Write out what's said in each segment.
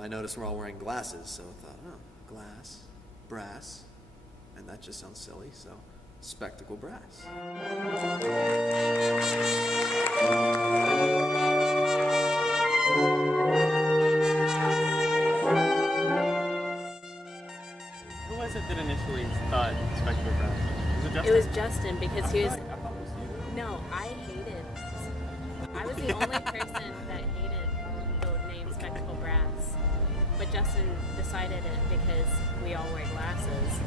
I noticed we're all wearing glasses, so I thought, oh, glass, brass, and that just sounds silly, so spectacle brass. Who was it that initially thought spectacle brass? Was it Justin? It was Justin because he was. I thought it was you. No, I hated. I was the only person that hated the name spectacle brass, but Justin decided it because we all wear glasses.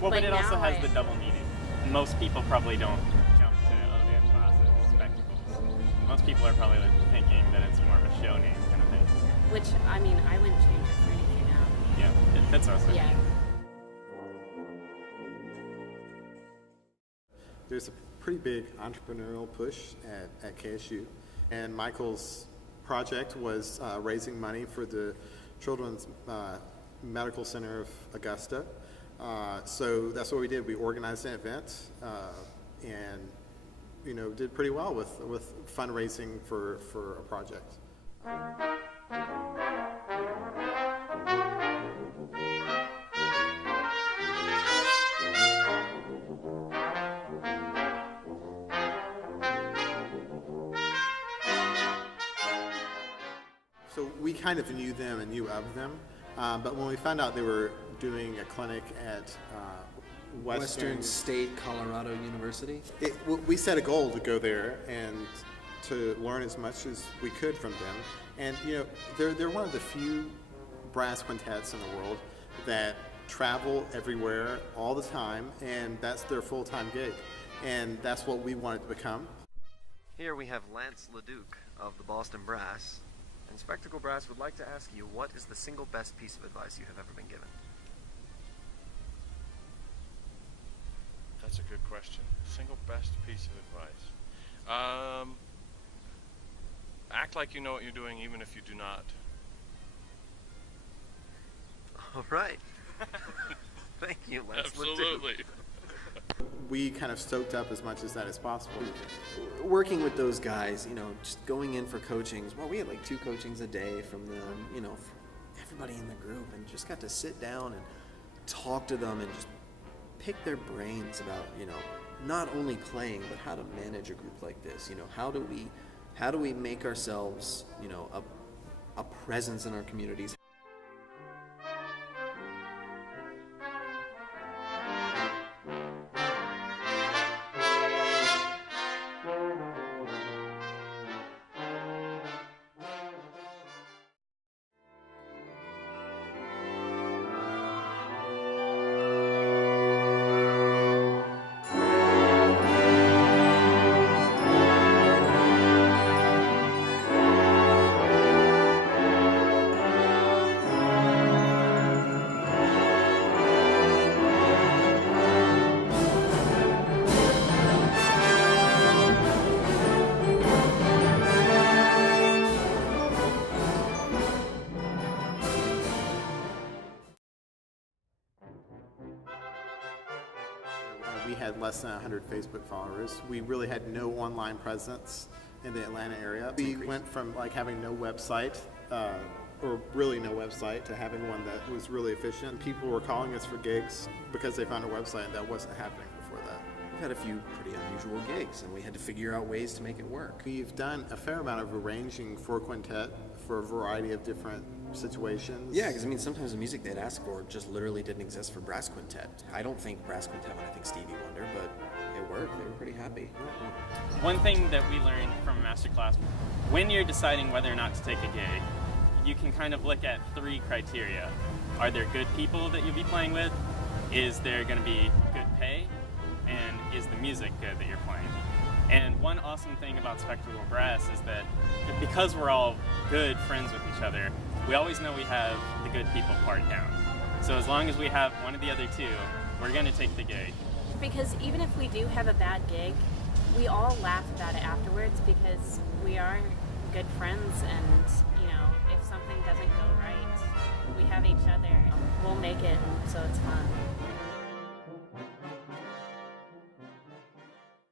Well, but it also has the double meaning. Most people probably don't jump to, oh, they have glasses, spectacles. Most people are probably thinking that it's more of a show name kind of thing. Which, I mean, I wouldn't change it for anything now. Yeah, it fits us. Yeah. There's a pretty big entrepreneurial push at KSU, and Michael's project was raising money for the Children's Medical Center of Augusta. So that's what we did. We organized an event and did pretty well with fundraising for a project. So we kind of knew them and knew of them, but when we found out they were doing a clinic at Western State Colorado University. We set a goal to go there and to learn as much as we could from them. And they're one of the few brass quintets in the world that travel everywhere all the time, and that's their full-time gig. And that's what we wanted to become. Here we have Lance LeDuc of the Boston Brass. And Spectacle Brass would like to ask you, what is the single best piece of advice you have ever been given? That's a good question. Single best piece of advice. Act like you know what you're doing even if you do not. All right. Thank you, Lance. Absolutely. We kind of soaked up as much as that as possible. Working with those guys, just going in for coachings. Well, we had like 2 coachings a day from them, everybody in the group, and just got to sit down and talk to them and just pick their brains about, not only playing, but how to manage a group like this. How do we make ourselves, a presence in our communities? We had less than 100 Facebook followers. We really had no online presence in the Atlanta area. We went from having no website, or really no website, to having one that was really efficient. People were calling us for gigs because they found a website, and that wasn't happening before that. We've had a few pretty unusual gigs, and we had to figure out ways to make it work. We've done a fair amount of arranging for Quintet for a variety of different situations. Yeah, because sometimes the music they'd ask for just literally didn't exist for brass quintet. I don't think brass quintet when I think Stevie Wonder, but it worked. They were pretty happy. One thing that we learned from a masterclass, when you're deciding whether or not to take a gig, you can kind of look at 3 criteria. Are there good people that you'll be playing with? Is there going to be good pay? And is the music good that you're playing? And one awesome thing about Spectacle Brass is that because we're all good friends with each other, we always know we have the good people part down. So as long as we have one of the other 2, we're going to take the gig. Because even if we do have a bad gig, we all laugh about it afterwards because we are good friends, and if something doesn't go right, we have each other. We'll make it, so it's fun.